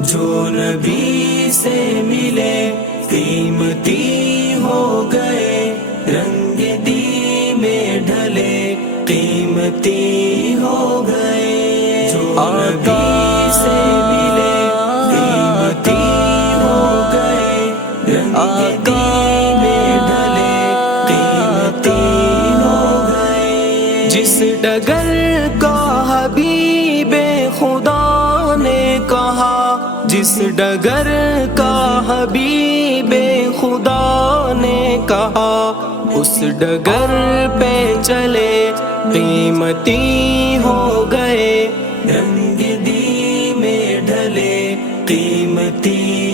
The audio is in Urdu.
جو نبی سے ملے قیمتی ہو گئے، رنگ دی میں ڈھلے قیمتی ہو گئے، جو نبی سے ملے قیمتی ہو گئے، رنگ دی میں ڈھلے قیمتی ہو گئے۔ جس ڈگر کا حبیب خدا نے کہا، جس ڈگر کا حبیب خدا نے کہا، اس ڈگر پہ چلے قیمتی ہو گئے، رنگ دی میں ڈھلے قیمتی